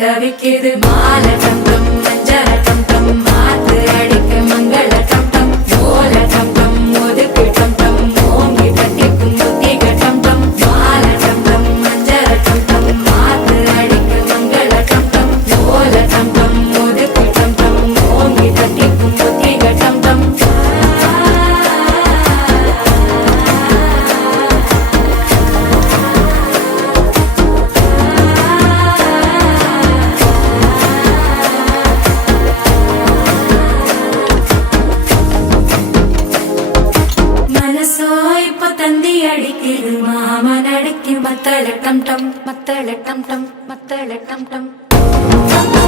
தவிக்குது மால டம் டம் மஞ்சள டம் டம் மாத்து அடிக்க மங்கள டம் டம் ஓல டம் டம் ஒதுக்கு டம் டம் ஓங்கி தட்டிக்கும் புத்திக டம் டம் மால டம் டம் மஞ்சள டம் டம் மாத்து அடிக்க மங்கள டம் டம் ஓல டம் டம் ஒதுக்கு டம் டம் ஓங்கி தட்டிக்கும் புத்திக டம் டம் தந்தி அடிக்குது மாமன் அடிக்கு மத்தள டம் டம் மத்தள டம் டம் மத்தள டம் டம்